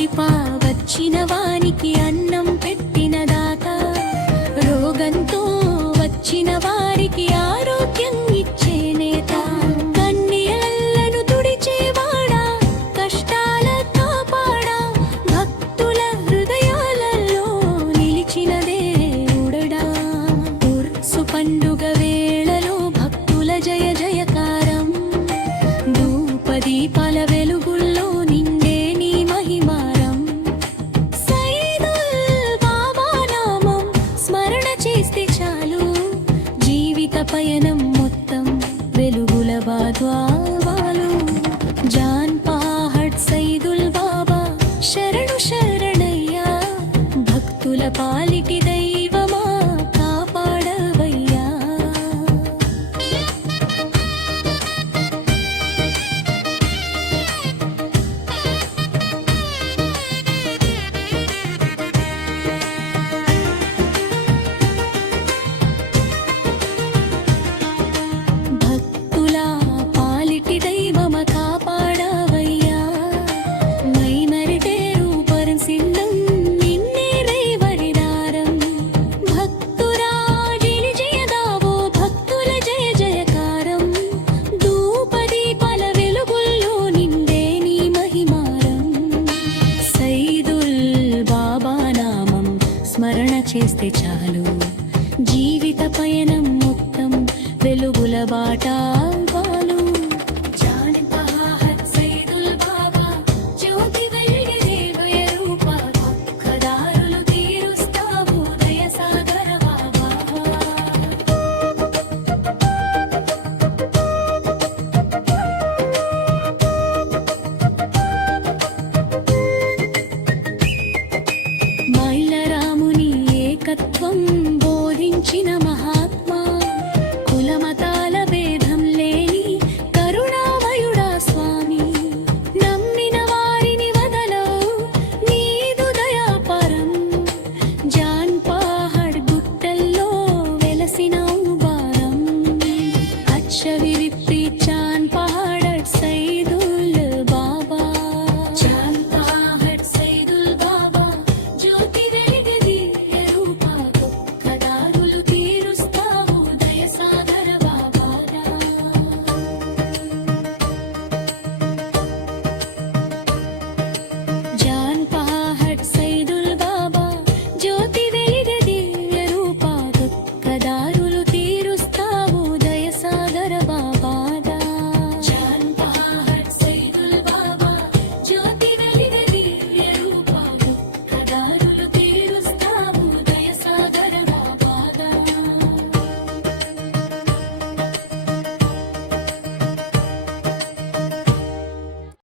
దేవా వచ్చిన వానికి అన్నం పెట్టిన దాత. రోగంతో వచ్చిన వారికి ఆరోగ్యంగా పయనం మొత్తం వెలుగుల బాధ్వా చేస్తే చాలు. జీవిత పయనం మొత్తం వెలుగుల బాటా